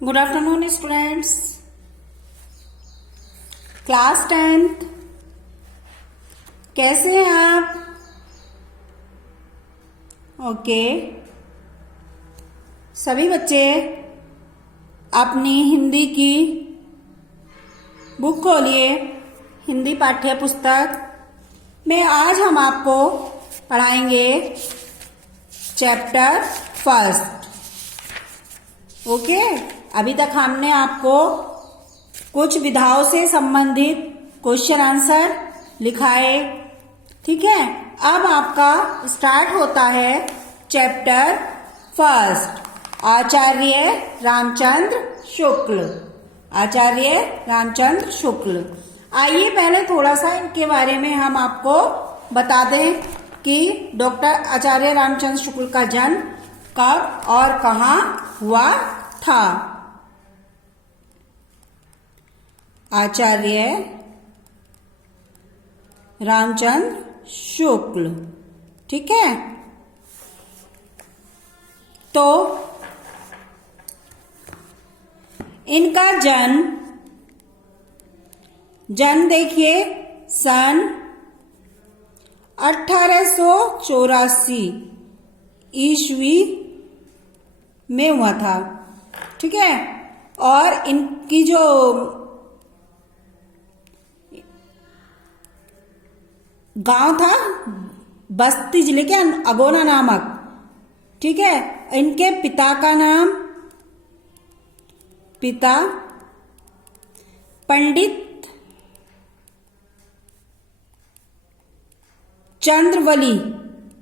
Good afternoon students, class 10th। कैसे हैं आप? ओके। सभी बच्चे अपनी हिंदी की बुक खोलिए। हिंदी पाठ्य पुस्तक में आज हम आपको पढ़ाएंगे चैप्टर फर्स्ट। ओके। अभी तक हमने आपको कुछ विधाओं से संबंधित क्वेश्चन आंसर लिखाए, ठीक है। अब आपका स्टार्ट होता है चैप्टर फर्स्ट। आचार्य रामचंद्र शुक्ल। आचार्य रामचंद्र शुक्ल। आइए पहले थोड़ा सा इनके बारे में हम आपको बता दें कि डॉक्टर आचार्य रामचंद्र शुक्ल का जन्म कब और कहाँ हुआ था। आचार्य रामचंद्र शुक्ल, ठीक है। तो इनका जन्म देखिए सन 1884 ईस्वी में हुआ था, ठीक है। और इनकी जो गांव था बस्ती जिले के अगोना नामक, ठीक है। इनके पिता का नाम पंडित चंद्रवली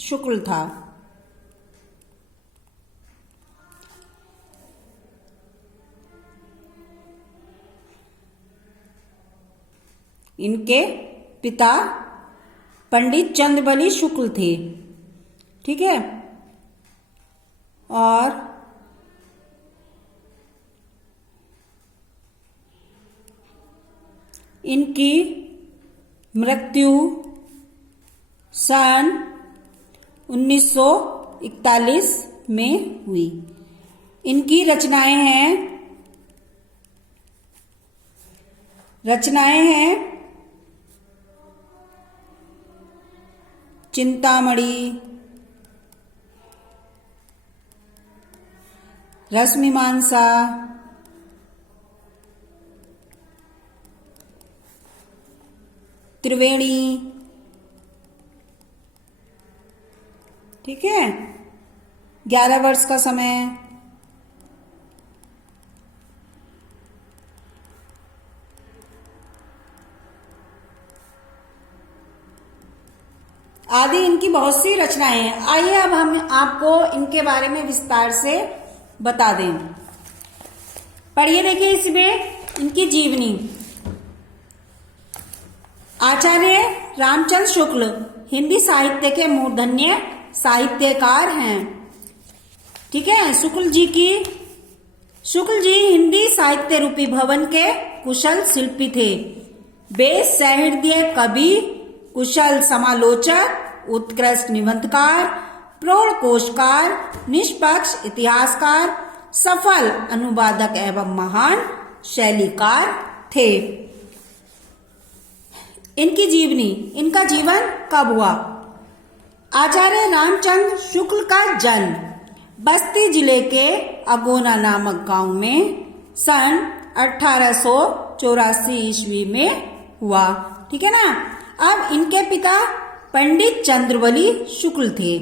शुक्ल था। इनके पिता पंडित चंद्रवली शुक्ल थे, ठीक है। और इनकी मृत्यु सन 1941 में हुई। इनकी रचनाएं हैं चिंतामणि, रसमीमांसा, त्रिवेणी, ठीक है। 11 वर्ष का समय, आदि इनकी बहुत सी रचनाएं हैं। आइए अब हम आपको इनके बारे में विस्तार से बता दें। पढ़िए, देखिए इसमें इनकी जीवनी। आचार्य रामचंद्र शुक्ल हिंदी साहित्य के मूर्धन्य साहित्यकार हैं, ठीक है। शुक्ल जी हिंदी साहित्य रूपी भवन के कुशल शिल्पी थे। वे सहृदय कवि, कुशल समालोचक, उत्कृष्ट निबंधकार, प्रौढ़ कोशकार, निष्पक्ष इतिहासकार, सफल अनुवादक एवं महान शैलीकार थे। इनकी जीवनी, इनका जीवन कब हुआ। आचार्य रामचंद्र शुक्ल का जन्म बस्ती जिले के अगोना नामक गांव में सन 1884 ईस्वी में हुआ, ठीक है ना। अब इनके पिता पंडित चंद्रवली शुक्ल थे।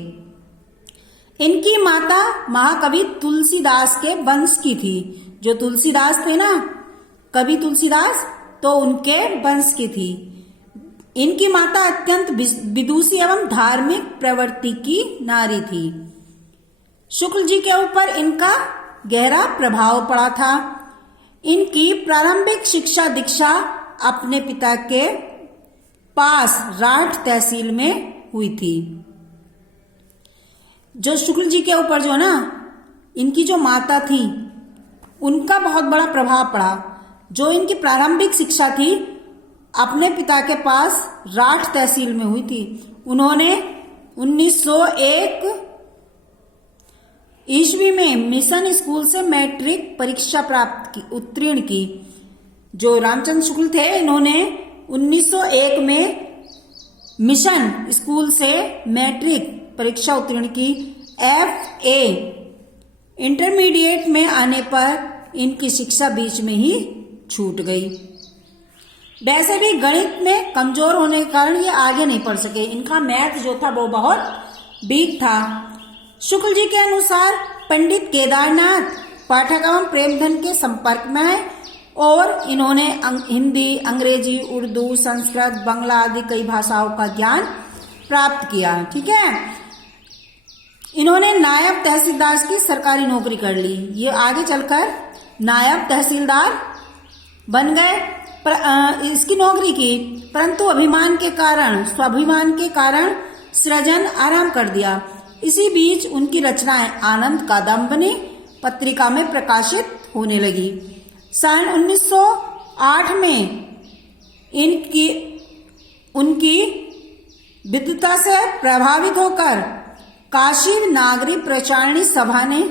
इनकी माता महाकवि तुलसीदास के वंश की थी। जो तुलसीदास थे ना, कवि तुलसीदास, तो उनके वंश की थी। इनकी माता अत्यंत विदुषी एवं धार्मिक प्रवृत्ति की नारी थी। शुक्ल जी के ऊपर इनका गहरा प्रभाव पड़ा था। इनकी प्रारंभिक शिक्षा दीक्षा अपने पिता के पास राठ तहसील में हुई थी। जो शुक्ल जी के ऊपर जो ना इनकी जो माता थी, उनका बहुत बड़ा प्रभाव पड़ा। जो इनकी प्रारंभिक शिक्षा थी अपने पिता के पास राठ तहसील में हुई थी। उन्होंने 1901 ईस्वी में मिशन स्कूल से मैट्रिक परीक्षा उत्तीर्ण की। जो रामचंद्र शुक्ल थे, इन्होंने 1901 में मिशन स्कूल से मैट्रिक परीक्षा उत्तीर्ण की। FA इंटरमीडिएट में आने पर इनकी शिक्षा बीच में ही छूट गई। वैसे भी गणित में कमजोर होने के कारण ये आगे नहीं पढ़ सके। इनका मैथ जो था वो बहुत वीक था। शुक्ल जी के अनुसार पंडित केदारनाथ पाठक एवं प्रेमधन के संपर्क में है और इन्होंने हिंदी, अंग्रेजी, उर्दू, संस्कृत, बांग्ला आदि कई भाषाओं का ज्ञान प्राप्त किया। ठीक है। इन्होंने नायब तहसीलदार की सरकारी नौकरी कर ली। ये आगे चलकर नायब तहसीलदार बन गए। इसकी नौकरी की, परंतु स्वाभिमान के कारण सृजन आराम कर दिया। इसी बीच उनकी रचनाएं आनंद कादम्बनी पत्रिका में प्रकाशित होने लगी। सन 1908 में उनकी विद्वता से प्रभावित होकर काशी नागरी प्रचारणी सभा ने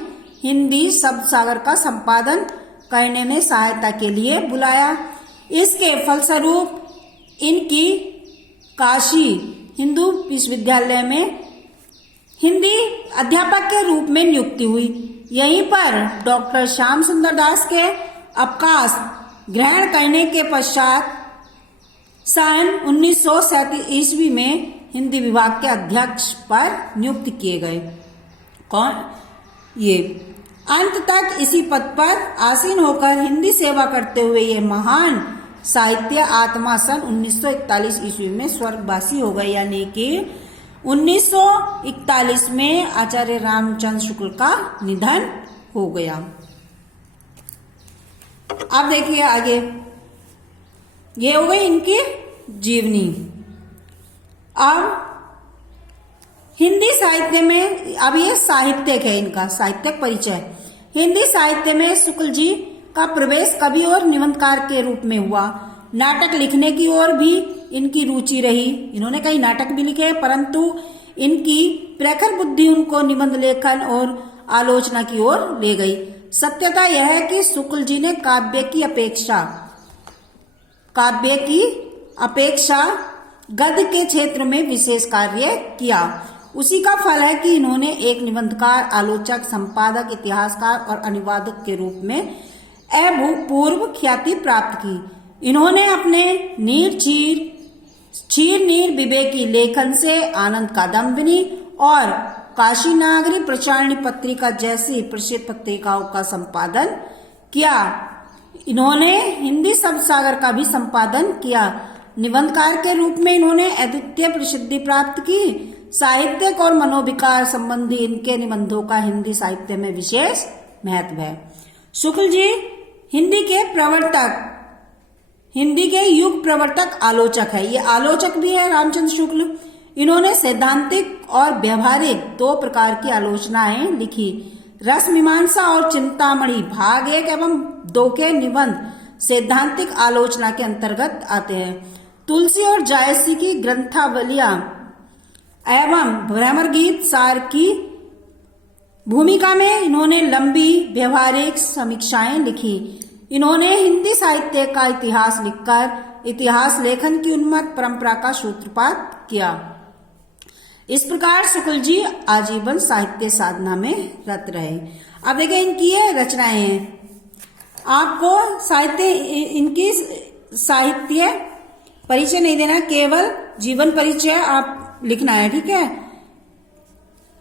हिंदी शब्द सागर का संपादन करने में सहायता के लिए बुलाया। इसके फलस्वरूप इनकी काशी हिंदू विश्वविद्यालय में हिंदी अध्यापक के रूप में नियुक्ति हुई। यहीं पर डॉक्टर श्याम सुंदर दास के अवकाश ग्रहण करने के पश्चात सन 1937 ईस्वी में हिंदी विभाग के अध्यक्ष पर नियुक्त किए गए। कौन? ये अंत तक इसी पद पर आसीन होकर हिंदी सेवा करते हुए ये महान साहित्य आत्मा सन 1941 ईस्वी में स्वर्गवासी हो गए। यानी कि 1941 में आचार्य रामचंद्र शुक्ल का निधन हो गया। अब देखिए आगे, ये हो गई इनकी जीवनी। अब हिंदी साहित्य में, अब ये साहित्यिक है, इनका साहित्यिक परिचय। हिंदी साहित्य में शुक्ल जी का प्रवेश कवि और निबंधकार के रूप में हुआ। नाटक लिखने की ओर भी इनकी रुचि रही। इन्होंने कई नाटक भी लिखे, परंतु इनकी प्रखर बुद्धि उनको निबंध लेखन और आलोचना की ओर ले गई। सत्यता यह है कि शुक्ल जी ने काव्य की अपेक्षा गद्य के क्षेत्र में विशेष कार्य किया। उसी का फल है कि इन्होंने एक निबंधकार, आलोचक, संपादक, इतिहासकार और अनुवादक के रूप में अभूतपूर्व ख्याति प्राप्त की। इन्होंने अपने क्षीर नीर विवेकी लेखन से आनंद कादम्बिनी और काशी नागरी प्रचारणी पत्रिका जैसी प्रसिद्ध पत्रिकाओं का संपादन किया। इन्होंने हिंदी शब्द सागर का भी संपादन किया। निबंधकार के रूप में इन्होंने अद्वितीय प्रसिद्धि प्राप्त की। साहित्यिक और मनोविकार संबंधी इनके निबंधों का हिंदी साहित्य में विशेष महत्व है। शुक्ल जी हिंदी के युग प्रवर्तक आलोचक है। ये आलोचक भी है रामचंद्र शुक्ल। इन्होंने सैद्धांतिक और व्यवहारिक दो प्रकार की आलोचनाएं लिखी। रस मीमांसा और चिंतामणि भाग 1 एवं 2 के निबंध सैद्धांतिक आलोचना के अंतर्गत आते हैं। तुलसी और जायसी की ग्रंथावलियां एवं भ्रमर गीत सार की भूमिका में इन्होंने लंबी व्यवहारिक समीक्षाएं लिखी। इन्होंने हिंदी साहित्य का इतिहास लिखकर इतिहास लेखन की उन्मत्त परंपरा का सूत्रपात किया। इस प्रकार शुक्ल जी आजीवन साहित्य साधना में रत रहे। अब देखिए इनकी ये रचनाएं हैं। आपको इनकी साहित्य परिचय नहीं देना, केवल जीवन परिचय आप लिखना है। ठीक है।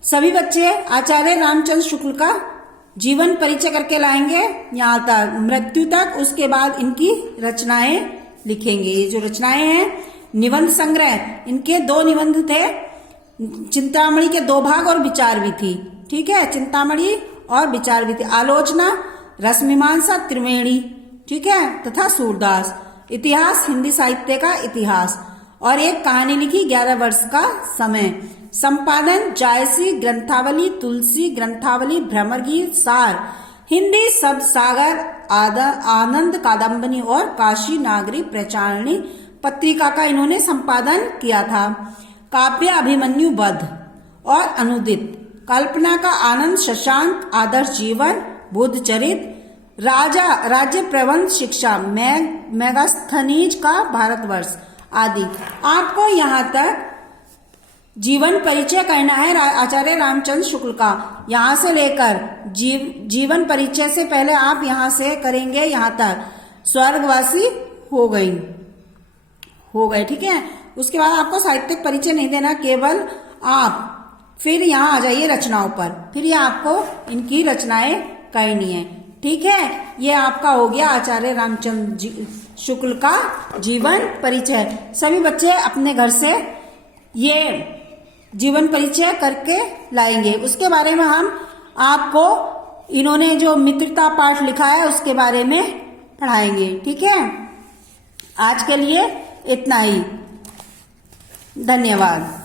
सभी बच्चे आचार्य रामचंद्र शुक्ल का जीवन परिचय करके लाएंगे यहाँ तक, मृत्यु तक। उसके बाद इनकी रचनाएं लिखेंगे। ये जो रचनाएं हैं निबंध संग्रह, इनके 2 निबंध थे। चिंतामणि के 2 भाग और विचार भी थी। ठीक है। चिंतामणि और विचार भी थी। आलोचना, रसमीमांसा, त्रिवेणी, ठीक है, तथा सूरदास। इतिहास, हिंदी साहित्य का इतिहास। और एक कहानी लिखी 11 वर्ष का समय। संपादन जायसी ग्रंथावली, तुलसी ग्रंथावली, भ्रमरगीत सार, हिंदी शब्द सागर, आनंद कादम्बिनी और काशी नागरी प्रचारणी पत्रिका का इन्होंने संपादन किया था। काव्य अभिमन्यु वध और अनुदित, कल्पना का आनंद, शशांक, आदर्श जीवन, बुद्ध चरित्र, राजा राज्य प्रबंध शिक्षा, मेगास्थनीज का भारतवर्ष आदि। आपको यहाँ तक जीवन परिचय करना है आचार्य रामचंद्र शुक्ल का। यहाँ से लेकर जीवन परिचय से पहले आप यहाँ से करेंगे यहाँ तक स्वर्गवासी हो गए, ठीक है। उसके बाद आपको साहित्यिक परिचय नहीं देना, केवल आप फिर यहाँ आ जाइए रचनाओं पर, फिर ये आपको इनकी रचनाएं करनी है, ठीक है। ये आपका हो गया आचार्य रामचंद्र शुक्ल का जीवन परिचय। सभी बच्चे अपने घर से ये जीवन परिचय करके लाएंगे। उसके बारे में हम आपको इन्होंने जो मित्रता पाठ लिखा है उसके बारे में पढ़ाएंगे, ठीक है। आज के लिए इतना ही, धन्यवाद।